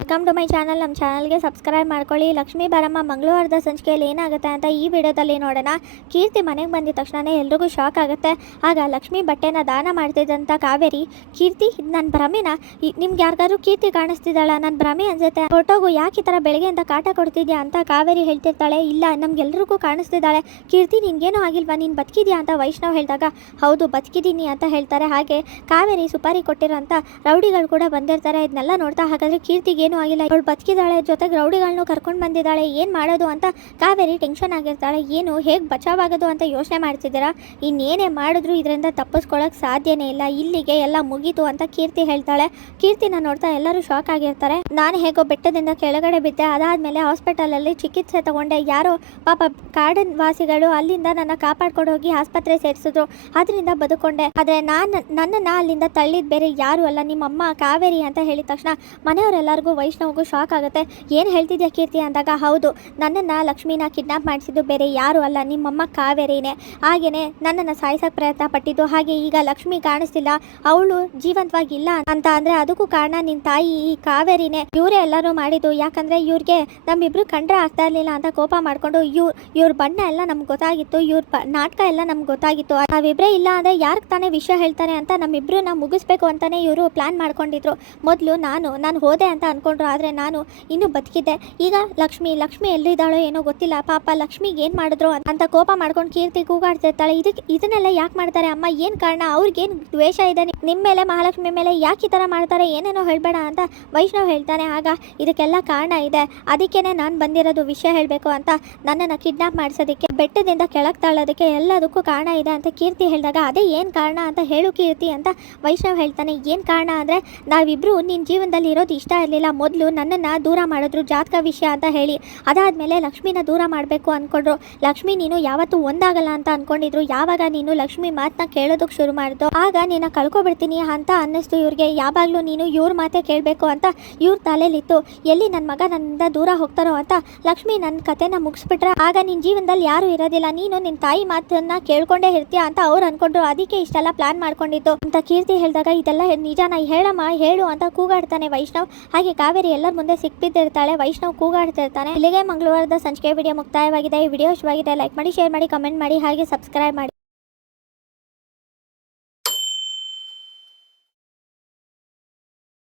Welcome to my channel. ನಮ್ಮ ಚಾನಲ್ಗೆ subscribe ಮಾಡ್ಕೊಳ್ಳಿ. ಲಕ್ಷ್ಮೀ ಬಾರಮ್ಮ ಮಂಗಳವಾರದ ಸಂಚಿಕೆಯಲ್ಲಿ ಏನಾಗುತ್ತೆ ಅಂತ ಈ ವಿಡಿಯೋದಲ್ಲಿ ನೋಡೋಣ. ಕೀರ್ತಿ ಮನೆಗೆ ಬಂದಿದ ತಕ್ಷಣ ಎಲ್ರಿಗೂ ಶಾಕ್ ಆಗುತ್ತೆ. ಆಗ ಲಕ್ಷ್ಮಿ ಬಟ್ಟೆನ ದಾನ ಮಾಡ್ತಿದ್ದಂಥ ಕಾವೇರಿ, ಕೀರ್ತಿ ನನ್ನ ಭ್ರಮೆನ, ನಿಮ್ಗೆ ಯಾರಿಗಾದ್ರು ಕೀರ್ತಿ ಕಾಣಿಸ್ತಿದ್ದಾಳ? ನನ್ನ ಭ್ರಮೆ ಅನ್ಸುತ್ತೆ, ಫೋಟೋಗೂ ಯಾಕೆ ಈ ಥರ ಬೆಳಗ್ಗೆಯಿಂದ ಕಾಟ ಕೊಡ್ತಿದ್ಯಾ ಅಂತ ಕಾವೇರಿ ಹೇಳ್ತಿರ್ತಾಳೆ. ಇಲ್ಲ, ನಮ್ಗೆಲ್ರಿಗೂ ಕಾಣಿಸ್ತಿದ್ದಾಳೆ ಕೀರ್ತಿ, ನಿನ್ಗೇನೂ ಆಗಿಲ್ವಾ, ನೀನು ಬದುಕಿದ್ಯಾ ಅಂತ ವೈಷ್ಣವ್ ಹೇಳಿದಾಗ ಹೌದು ಬದುಕಿದ್ದೀನಿ ಅಂತ ಹೇಳ್ತಾರೆ. ಹಾಗೆ ಕಾವೇರಿ ಸುಪಾರಿ ಕೊಟ್ಟಿರೋಂಥ ರೌಡಿಗಳು ಕೂಡ ಬಂದಿರ್ತಾರೆ. ಇದನ್ನೆಲ್ಲ ನೋಡ್ತಾ ಹಾಗಾದರೆ ಕೀರ್ತಿಗೇನು ಆಗಿಲ್ಲ, ಅವಳು ಬದುಕಿದ್ದಾಳೆ, ಜೊತೆಗೆ ರೌಡಿಗಳನ್ನು ಕರ್ಕೊಂಡು ಬಂದಿದ್ದಾಳೆ, ಏನು ಮಾಡೋದು ಅಂತ ಕಾವೇರಿ ಟೆನ್ಷನ್ ಆಗಿರ್ತಾಳೆ. ಏನು ಹೇಗೆ ಬಚಾವಾಗೋದು ಅಂತ ಯೋಚನೆ ಮಾಡ್ತಿದ್ದೀರಾ? ಇನ್ನೇನೇ ಮಾಡಿದ್ರು ಇದರಿಂದ ತಪ್ಪಿಸ್ಕೊಳ್ಳೋಕೆ ಸಾಧ್ಯನೇ ಇಲ್ಲ, ಇಲ್ಲಿಗೆ ಎಲ್ಲ ಮುಗೀತು ಅಂತ ಕೀರ್ತಿ ಹೇಳ್ತಾಳೆ. ಕೀರ್ತಿನ ನೋಡ್ತಾ ಎಲ್ಲರೂ ಶಾಕ್ ಆಗಿರ್ತಾರೆ. ನಾನು ಹೇಗೋ ಬೆಟ್ಟದಿಂದ ಕೆಳಗಡೆ ಬಿದ್ದೆ, ಅದಾದಮೇಲೆ ಹಾಸ್ಪಿಟಲಲ್ಲಿ ಚಿಕಿತ್ಸೆ ತಗೊಂಡೆ, ಯಾರೋ ಪಾಪ ಕಾಡಿನ ವಾಸಿಗಳು ಅಲ್ಲಿಂದ ನನ್ನ ಕಾಪಾಡ್ಕೊಂಡು ಹೋಗಿ ಆಸ್ಪತ್ರೆ ಸೇರಿಸಿದ್ರು, ಅದರಿಂದ ಬದುಕೊಂಡೆ. ಆದರೆ ನನ್ನನ್ನು ಅಲ್ಲಿಂದ ತಳ್ಳಿದ ಬೇರೆ ಯಾರು ಅಲ್ಲ, ನಿಮ್ಮಮ್ಮ ಕಾವೇರಿ ಅಂತ ಹೇಳಿದ ತಕ್ಷಣ ಮನೆಯವರೆಲ್ಲರಿಗೂ ವೈಷ್ಣವ್ಗೂ ಶಾಕ್ ಆಗುತ್ತೆ. ಏನು ಹೇಳ್ತಿದ್ಯಾ ಕೀರ್ತಿ ಅಂದಾಗ, ಹೌದು, ನನ್ನನ್ನು ಲಕ್ಷ್ಮೀನ ಕಿಡ್ನಾಪ್ ಮಾಡಿಸಿದ್ದು ಬೇರೆ ಯಾರು ಅಲ್ಲ, ನಿಮ್ಮಮ್ಮ ಕಾವೇರಿನೇ. ಹಾಗೆಯೇ ನನ್ನನ್ನು ಸಾಯಿಸೋಕೆ ಪ್ರಯತ್ನ ಪಟ್ಟಿದ್ದು. ಹಾಗೆ ಈಗ ಲಕ್ಷ್ಮಿ ಕಾಣಿಸ್ತಿಲ್ಲ, ಅವಳು ಜೀವಂತವಾಗಿಲ್ಲ ಅಂತ ಅಂದರೆ ಅದಕ್ಕೂ ಕಾರಣ ನಿನ್ನ ತಾಯಿ ಈ ಕಾವೇರಿನೇ. ಇವರೇ ಎಲ್ಲರೂ ಮಾಡಿದ್ದು, ಯಾಕಂದರೆ ಇವ್ರಿಗೆ ನಮ್ಮಿಬ್ರು ಕಂಡ್ರೆ ಆಗ್ತಾ ಇರಲಿಲ್ಲ ಅಂತ ಕೋಪ ಮಾಡಿಕೊಂಡು ಇವ್ರ ಬಣ್ಣ ಎಲ್ಲ ನಮ್ಗೆ ಗೊತ್ತಾಗಿತ್ತು, ಇವ್ರ ನಾಟಕ ಎಲ್ಲ ನಮ್ಗೆ ಗೊತ್ತಾಗಿತ್ತು, ನಾವಿಬ್ಬರೇ ಇಲ್ಲ ಅಂದರೆ ಯಾರಿಗೆ ತಾನೇ ವಿಷಯ ಹೇಳ್ತಾರೆ ಅಂತ ನಮ್ಮಿಬ್ರನ್ನ ಮುಗಿಸ್ಬೇಕು ಅಂತಲೇ ಇವರು ಪ್ಲ್ಯಾನ್ ಮಾಡ್ಕೊಂಡಿದ್ರು. ಮೊದಲು ನಾನು ಹೋದೆ ಅಂತ ಅಂದ್ಕೊಂಡ್ರು, ಆದರೆ ನಾನು ಇನ್ನೂ ಬದುಕಿದ್ದೆ. ಈಗ ಲಕ್ಷ್ಮಿ ಎಲ್ಲಿದ್ದಾಳೋ ಏನೋ ಗೊತ್ತಿಲ್ಲ, ಪಾಪ ಲಕ್ಷ್ಮಿಗೆ ಏನು ಮಾಡಿದ್ರು ಅಂತ ಕೋಪ ಮಾಡ್ಕೊಂಡು ಕೀರ್ತಿ ಕೂಗಾಡ್ತಿರ್ತಾಳೆ. ಇದನ್ನೆಲ್ಲ ಯಾಕೆ ಮಾಡ್ತಾರೆ ಅಮ್ಮ, ಏನು ಕಾರಣ, ಅವ್ರಿಗೇನು ದ್ವೇಷ ಇದೆ ನಿಮ್ಮ ಮೇಲೆ, ಮಹಾಲಕ್ಷ್ಮಿ ಮೇಲೆ, ಯಾಕೆ ಈ ಥರ ಮಾಡ್ತಾರೆ, ಏನೇನೋ ಹೇಳಬೇಡ ಅಂತ ವೈಷ್ಣವ್ ಹೇಳ್ತಾನೆ. ಆಗ ಇದಕ್ಕೆಲ್ಲ ಕಾರಣ ಇದೆ, ಅದಕ್ಕೇನೆ ನಾನು ಬಂದಿರೋದು ವಿಷಯ ಹೇಳಬೇಕು ಅಂತ, ನನ್ನನ್ನು ಕಿಡ್ನಾಪ್ ಮಾಡಿಸೋದಕ್ಕೆ, ಬೆಟ್ಟದಿಂದ ಕೆಳಗೆ ತಳ್ಳೋದಕ್ಕೆ ಎಲ್ಲದಕ್ಕೂ ಕಾರಣ ಇದೆ ಅಂತ ಕೀರ್ತಿ ಹೇಳಿದಾಗ, ಅದೇ ಏನು ಕಾರಣ ಅಂತ ಹೇಳು ಕೀರ್ತಿ ಅಂತ ವೈಷ್ಣವ್ ಹೇಳ್ತಾನೆ. ಏನು ಕಾರಣ ಅಂದರೆ, ನಾವಿಬ್ಬರು ನಿನ್ನ ಜೀವನದಲ್ಲಿ ಇರೋದು ಇಷ್ಟ ಇರಲಿಲ್ಲ, ಮೊದಲು ನನ್ನನ್ನು ದೂರ ಮಾಡಿದ್ರು ಜಾತಕ ವಿಷಯ ಅಂತ ಹೇಳಿ, ಅದಾದಮೇಲೆ ಲಕ್ಷ್ಮಿನ ದೂರ ಮಾಡಬೇಕು ಅಂದ್ಕೊಂಡ್ರು. ಲಕ್ಷ್ಮಿ ನೀನು ಯಾವತ್ತೂ ಒಂದಾಗಲ್ಲ ಅಂತ ಅಂದ್ಕೊಂಡಿದ್ರು. ಯಾವಾಗ ನೀನು ಲಕ್ಷ್ಮಿ ಮಾತನ್ನ ಕೇಳೋದಕ್ಕೆ ಶುರು ಮಾಡಿದ್ರು, ಆಗ ನಿನ್ನ ಕಳ್ಕೊಬಿಡ್ತೀನಿ ಅಂತ ಅನ್ನಿಸ್ತು ಇವ್ರಿಗೆ. ಯಾವಾಗಲೂ ನೀನು ಇವ್ರ ಮಾತೇ ಕೇಳಬೇಕು ಅಂತ ಇವ್ರ ತಲೆಯಲ್ಲಿತ್ತು. ಎಲ್ಲಿ ನನ್ನ ಮಗ ನನ್ನಿಂದ ದೂರ ಹೋಗ್ತಾರೋ ಅಂತ ಲಕ್ಷ್ಮಿ ನನ್ನ ಕತೆನ ಮುಗಿಸ್ಬಿಟ್ರೆ ಆಗ ನಿನ್ನ ಜೀವನದಲ್ಲಿ ಯಾರೂ ಇರೋದಿಲ್ಲ, ನೀನು ನಿನ್ನ ತಾಯಿ ಮಾತನ್ನ ಕೇಳ್ಕೊಂಡೇ ಇರ್ತೀಯ ಅಂತ ಅವ್ರು ಅಂದ್ಕೊಂಡ್ರು. ಅದಕ್ಕೆ ಇಷ್ಟೆಲ್ಲ ಪ್ಲಾನ್ ಮಾಡ್ಕೊಂಡಿದ್ದು ಅಂತ ಕೀರ್ತಿ ಹೇಳಿದಾಗ, ಇದೆಲ್ಲ ನಿಜಾನ, ಹೇಳಮ್ಮ ಹೇಳು ಅಂತ ಕೂಗಾಡ್ತಾನೆ ವೈಷ್ಣವ್. ಹಾಗೆ ಕಾವೇರಿ ಎಲ್ಲರ ಮುಂದೆ ಸಿಕ್ಬಿದ್ದಿರ್ತಾಳೆ, ವೈಷ್ಣವ್ ಕೂಗಾಡ್ತಿರ್ತಾನೆ. ಇಲ್ಲಿಗೆ ಮಂಗಳವಾರದ ಸಂಚಿಕೆ ವಿಡಿಯೋ ಮುಕ್ತಾಯವಾಗಿದೆ. ಈ ವಿಡಿಯೋ ಇಷ್ಟವಾಗಿದೆ ಲೈಕ್ ಮಾಡಿ, ಶೇರ್ ಮಾಡಿ, ಕಮೆಂಟ್ ಮಾಡಿ, ಹಾಗೆ ಸಬ್ಸ್ಕ್ರೈಬ್ ಮಾಡಿ.